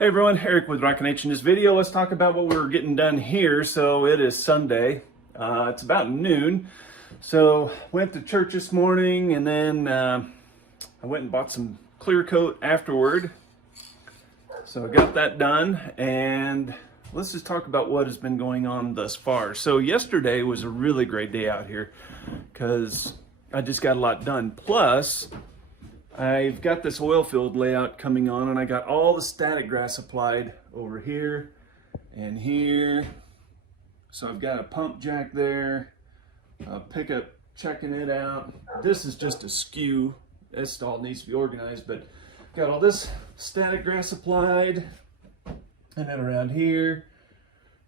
Hey everyone, Eric with Rock Connection. In this video, let's talk about what we're getting done here. So it is Sunday. It's about noon. So went to church this morning, and then I went and bought some clear coat afterward. So I got that done, and let's just talk about what has been going on thus far. So yesterday was a really great day out here because I just got a lot done. Plus, I've got this oil field layout coming on, and I got all the static grass applied over here and here. So I've got a pump jack there, a pickup checking it out. This is just a skew. This all needs to be organized, but got all this static grass applied, and then around here,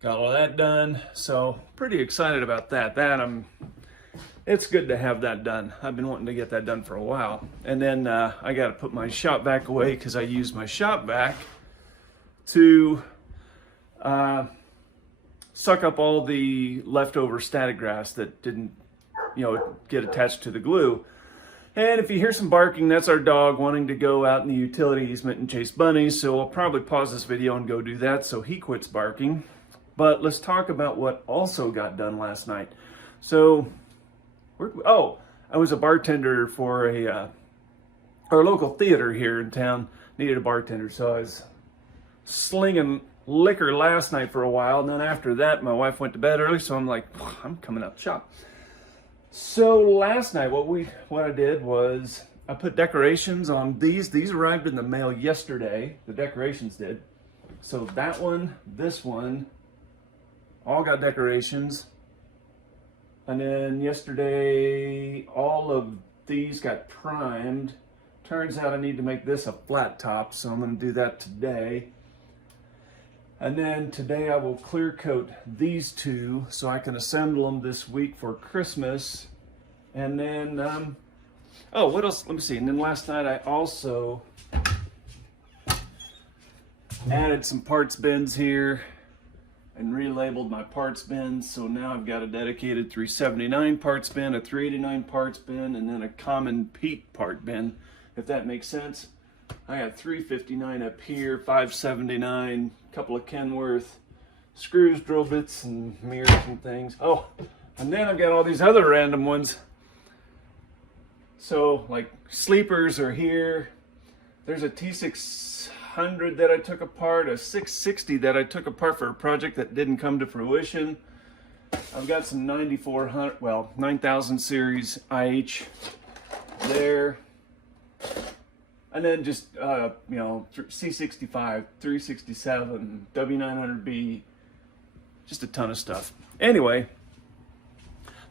got all that done. So pretty excited about that. It's good to have that done. I've been wanting to get that done for a while. And then I got to put my shop vac away because I used my shop vac to suck up all the leftover static grass that didn't, get attached to the glue. And if you hear some barking, that's our dog wanting to go out in the utility easement and chase bunnies. So I'll probably pause this video and go do that so he quits barking. But let's talk about what also got done last night. So I was a bartender for our local theater here in town. Needed a bartender, so I was slinging liquor last night for a while, and then after that, my wife went to bed early, so I'm like, I'm coming out the shop. So last night, what I did was I put decorations on these. These arrived in the mail yesterday. The decorations did. So that one, this one, all got decorations. And then yesterday, all of these got primed. Turns out I need to make this a flat top, so I'm going to do that today. And then today I will clear coat these two so I can assemble them this week for Christmas. And then, what else? Let me see. And then last night I also added some parts bins here and relabeled my parts bins. So now I've got a dedicated 379 parts bin, a 389 parts bin, and then a common Pete part bin, if that makes sense. I got 359 up here, 579, a couple of Kenworth screws, drill bits, and mirrors and things. Oh, and then I've got all these other random ones. So like sleepers are here. There's a T600 that I took apart, a 660 that I took apart for a project that didn't come to fruition. I've got some 9000 series IH there. And then just, C65, 367, W900B, just a ton of stuff. Anyway,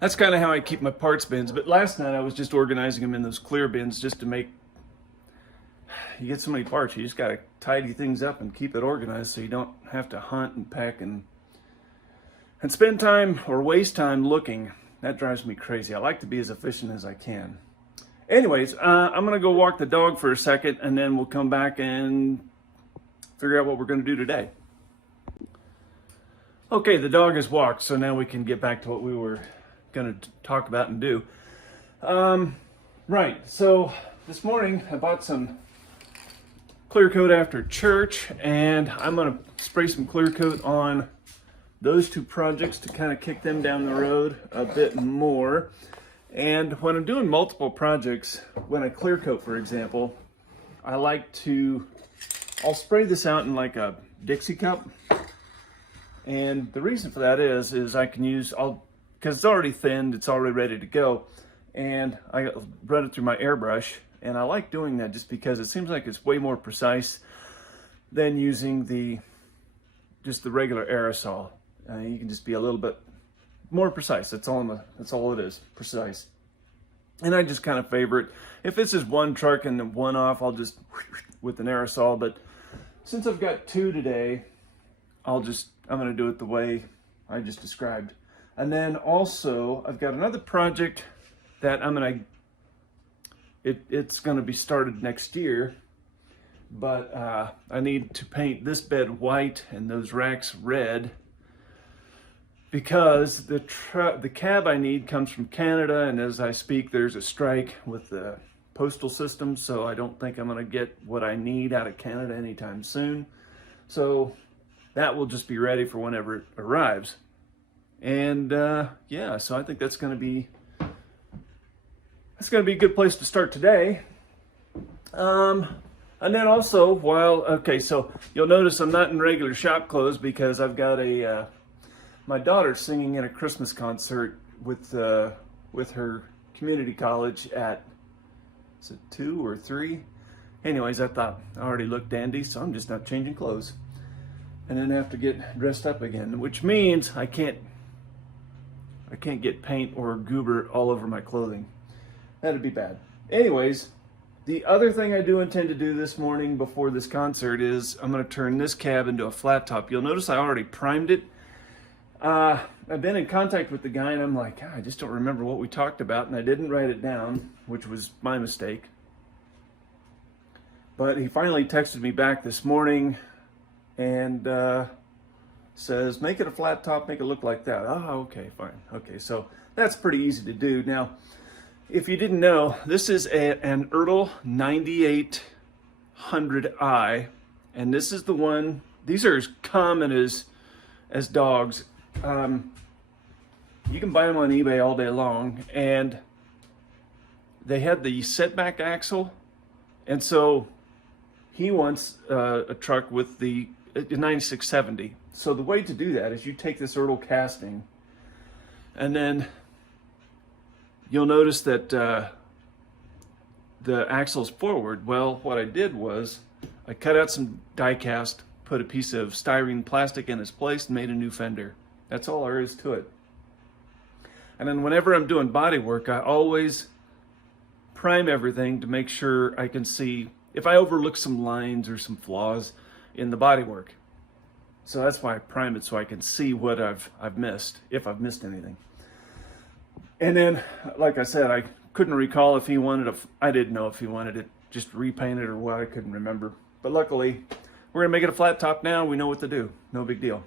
that's kind of how I keep my parts bins. But last night I was just organizing them in those clear bins just to make, you get so many parts, you just got to tidy things up and keep it organized so you don't have to hunt and pack and spend time or waste time looking. That drives me crazy. I like to be as efficient as I can. Anyways, I'm going to go walk the dog for a second, and then we'll come back and figure out what we're going to do today. Okay, the dog has walked, so now we can get back to what we were going to talk about and do. Right, so this morning I bought some clear coat after church, and I'm going to spray some clear coat on those two projects to kind of kick them down the road a bit more. And when I'm doing multiple projects, when I clear coat, for example, I'll spray this out in like a Dixie cup. And the reason for that is I can use, because it's already thinned, it's already ready to go. And I run it through my airbrush. And I like doing that just because it seems like it's way more precise than using just the regular aerosol. You can just be a little bit more precise. That's all it is, precise. And I just kind of favor it. If this is one truck and one off, I'll just with an aerosol. But since I've got two today, I'm going to do it the way I just described. And then also I've got another project that it's going to be started next year. But I need to paint this bed white and those racks red, because the cab I need comes from Canada, and as I speak, there's a strike with the postal system, so I don't think I'm going to get what I need out of Canada anytime soon. So that will just be ready for whenever it arrives. And yeah, so I think that's going to be a good place to start today. And then also, okay, so you'll notice I'm not in regular shop clothes because I've got my daughter singing in a Christmas concert with her community college at, is it 2 or 3? Anyways, I thought I already looked dandy, so I'm just not changing clothes. And then have to get dressed up again, which means I can't get paint or goober all over my clothing. That'd be bad. Anyways, the other thing I do intend to do this morning before this concert is I'm going to turn this cab into a flat top. You'll notice I already primed it. I've been in contact with the guy and I'm like, I just don't remember what we talked about, and I didn't write it down, which was my mistake. But he finally texted me back this morning and says, make it a flat top, make it look like that. Oh, okay, fine. Okay, so that's pretty easy to do. Now, if you didn't know, this is an Ertl 9800i, and this is the one, these are as common as dogs. You can buy them on eBay all day long, and they had the setback axle, and so he wants a truck with the 9670. So the way to do that is you take this Ertl casting, and then you'll notice that the axle's forward. Well, what I did was I cut out some diecast, put a piece of styrene plastic in its place, and made a new fender. That's all there is to it. And then whenever I'm doing body work, I always prime everything to make sure I can see if I overlook some lines or some flaws in the bodywork. So that's why I prime it, so I can see what I've missed, if I've missed anything. And then, like I said, I couldn't recall if he wanted I didn't know if he wanted it just repainted or what. I couldn't remember. But luckily, we're gonna make it a flat top now. We know what to do. No big deal.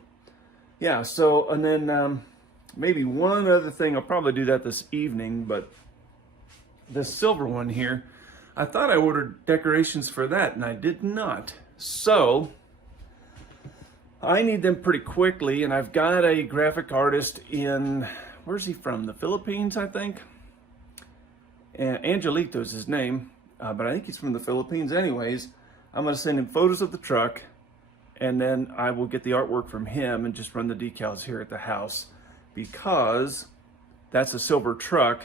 Yeah, so, and then maybe one other thing, I'll probably do that this evening, but this silver one here, I thought I ordered decorations for that, and I did not. So I need them pretty quickly, and I've got a graphic artist in, where's he from? The Philippines, I think. Angelito's his name, but I think he's from the Philippines. Anyways, I'm going to send him photos of the truck, and then I will get the artwork from him and just run the decals here at the house. Because that's a silver truck,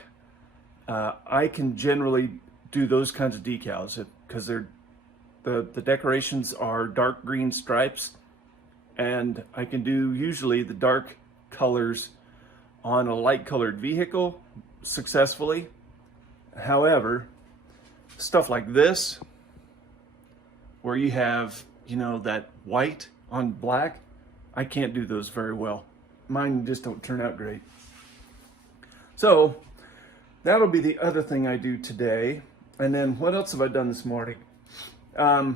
I can generally do those kinds of decals because the decorations are dark green stripes, and I can do usually the dark colors on a light colored vehicle successfully. However, stuff like this, where you have, that white on black, I can't do those very well. Mine just don't turn out great. So that'll be the other thing I do today. And then what else have I done this morning? I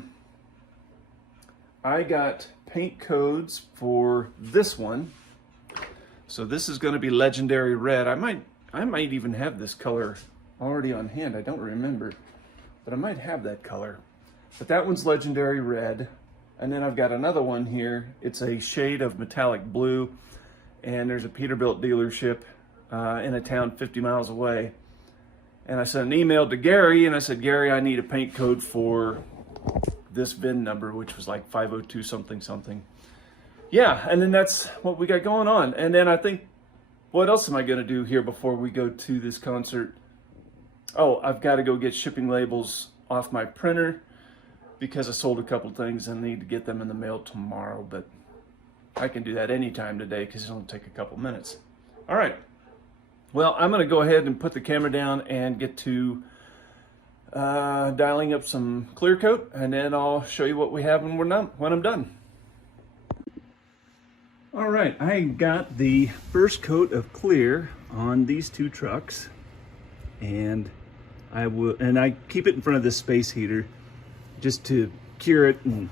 got paint codes for this one. So this is going to be legendary red. I might even have this color already on hand. I don't remember, but I might have that color. But that one's legendary red. And then I've got another one here. It's a shade of metallic blue. And there's a Peterbilt dealership in a town 50 miles away. And I sent an email to Gary, and I said, Gary, I need a paint code for this VIN number, which was like 502 something something. Yeah, and then that's what we got going on. And then I think, what else am I going to do here before we go to this concert? Oh, I've got to go get shipping labels off my printer because I sold a couple things and I need to get them in the mail tomorrow. But I can do that anytime today because it'll take a couple minutes. All right. Well, I'm going to go ahead and put the camera down and get to dialing up some clear coat, and then I'll show you what we have when I'm done. All right, I got the first coat of clear on these two trucks, and I keep it in front of this space heater just to cure it, and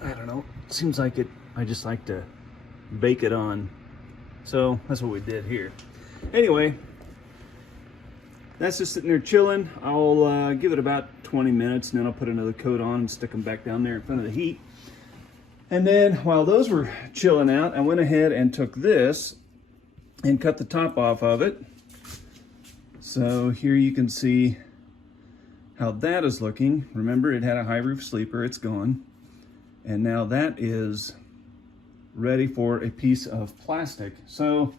I don't know, it seems like I just like to bake it on. So that's what we did here. Anyway, that's just sitting there chilling. I'll give it about 20 minutes, and then I'll put another coat on and stick them back down there in front of the heat. And then while those were chilling out, I went ahead and took this and cut the top off of it. So here you can see how that is looking. Remember, it had a high roof sleeper, it's gone. And now that is ready for a piece of plastic. So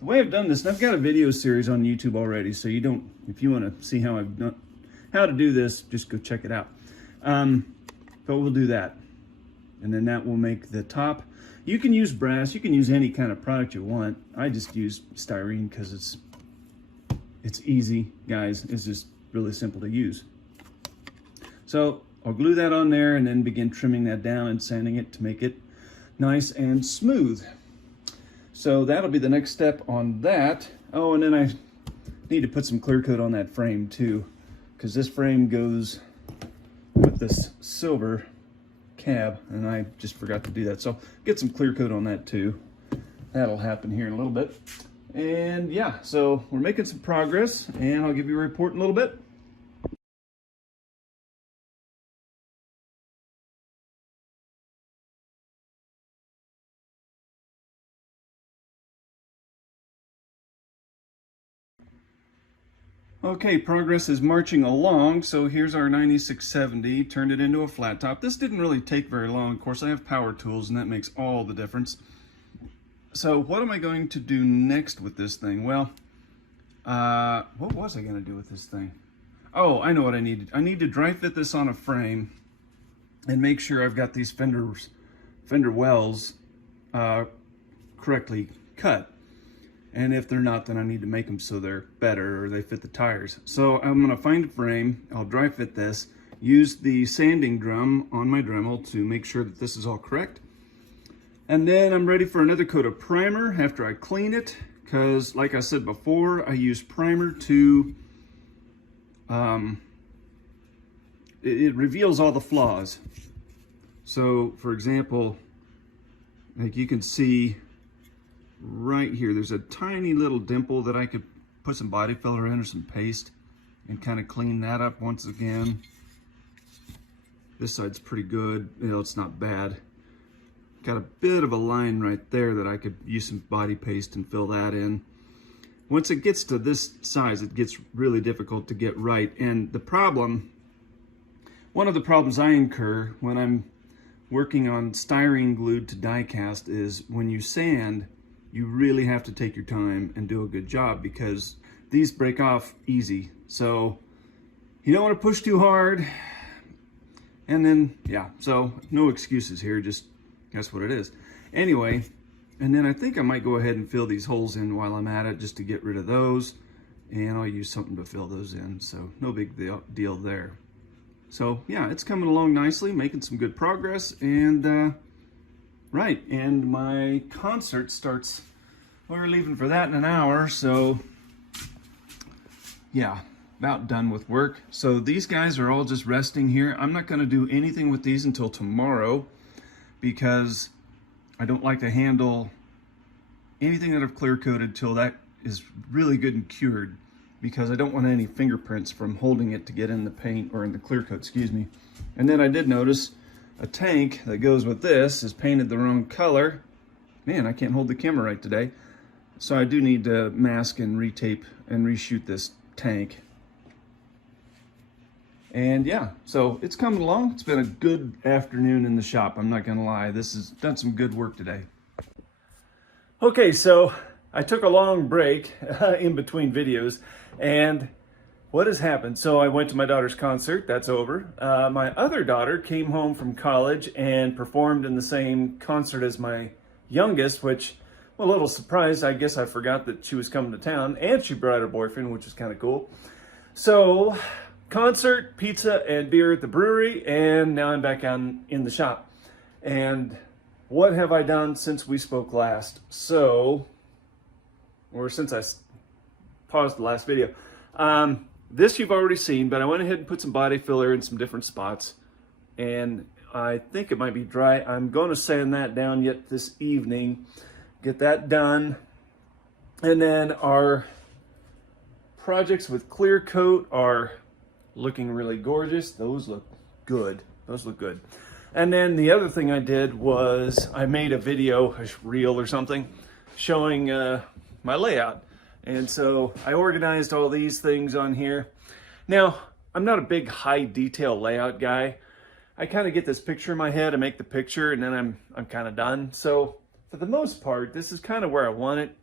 the way I've done this, and I've got a video series on YouTube already, so you don't, if you want to see how I've done, how to do this, just go check it out. But we'll do that. And then that will make the top. You can use brass, you can use any kind of product you want. I just use styrene because it's easy, guys. It's just really simple to use. So I'll glue that on there and then begin trimming that down and sanding it to make it nice and smooth. So that'll be the next step on that. Oh, and then I need to put some clear coat on that frame too, because this frame goes with this silver cab, and I just forgot to do that. So get some clear coat on that too. That'll happen here in a little bit. And yeah, so we're making some progress, and I'll give you a report in a little bit. Okay, progress is marching along. So here's our 9670, turned it into a flat top. This didn't really take very long. Of course, I have power tools, and that makes all the difference. So what am I going to do next with this thing? Well, what was I going to do with this thing? Oh, I know what I need. I need to dry fit this on a frame and make sure I've got these fender wells correctly cut. And if they're not, then I need to make them so they're better or they fit the tires. So I'm gonna find a frame, I'll dry fit this, use the sanding drum on my Dremel to make sure that this is all correct. And then I'm ready for another coat of primer after I clean it, because like I said before, I use primer to, it reveals all the flaws. So for example, like you can see, right here, there's a tiny little dimple that I could put some body filler in or some paste and kind of clean that up once again. This side's pretty good, you know, it's not bad. Got a bit of a line right there that I could use some body paste and fill that in. Once it gets to this size, it gets really difficult to get right. And the problem, one of the problems I incur when I'm working on styrene glued to die cast is when you sand, you really have to take your time and do a good job, because these break off easy. So you don't want to push too hard. And then, yeah, so no excuses here, just that's what it is. Anyway, and then I think I might go ahead and fill these holes in while I'm at it, just to get rid of those. And I'll use something to fill those in, so no big deal there. So yeah, it's coming along nicely, making some good progress. And right, and my concert starts, we're leaving for that in an hour, so yeah, about done with work. So these guys are all just resting here. I'm not gonna do anything with these until tomorrow, because I don't like to handle anything that I've clear coated till that is really good and cured, because I don't want any fingerprints from holding it to get in the paint or in the clear coat, excuse me. And then I did notice a tank that goes with this is painted the wrong color. Man, I can't hold the camera right today. So I do need to mask and retape and reshoot this tank. And yeah, so it's coming along. It's been a good afternoon in the shop, I'm not gonna lie. This has done some good work today. Okay, so I took a long break in between videos, and what has happened? So I went to my daughter's concert, that's over. My other daughter came home from college and performed in the same concert as my youngest, which, well, a little surprised. I guess I forgot that she was coming to town, and she brought her boyfriend, which was kind of cool. So concert, pizza, and beer at the brewery, and now I'm back in the shop. And what have I done since we spoke last? So, or since I paused the last video. This you've already seen, but I went ahead and put some body filler in some different spots, and I think it might be dry. I'm going to sand that down yet this evening, get that done. And then our projects with clear coat are looking really gorgeous. Those look good. Those look good. And then the other thing I did was I made a video, a reel or something, showing my layout. And so I organized all these things on here. Now, I'm not a big high detail layout guy. I kind of get this picture in my head, I make the picture, and then I'm kind of done. So for the most part, this is kind of where I want it.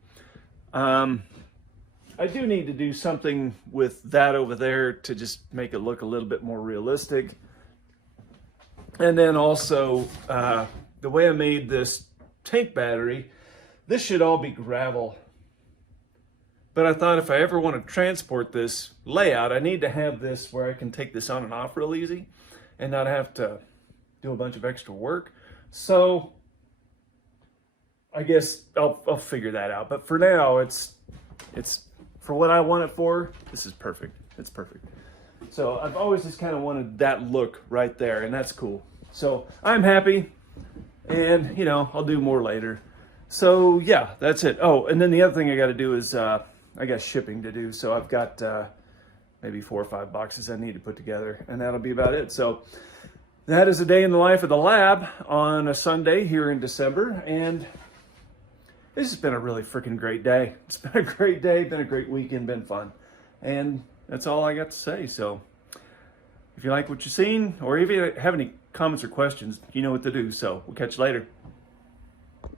I do need to do something with that over there to just make it look a little bit more realistic. And then also, the way I made this tank battery, this should all be gravel. But I thought if I ever want to transport this layout, I need to have this where I can take this on and off real easy and not have to do a bunch of extra work. So I guess I'll figure that out. But for now, it's for what I want it for, this is perfect. It's perfect. So I've always just kind of wanted that look right there, and that's cool. So I'm happy, and you know, I'll do more later. So yeah, that's it. Oh, and then the other thing I got to do is I got shipping to do. So I've got maybe 4 or 5 boxes I need to put together, and that'll be about it. So that is a day in the life of the lab on a Sunday here in December, and this has been a really freaking great day. It's been a great day, been a great weekend, been fun. And that's all I got to say. So if you like what you've seen, or if you have any comments or questions, you know what to do. So we'll catch you later.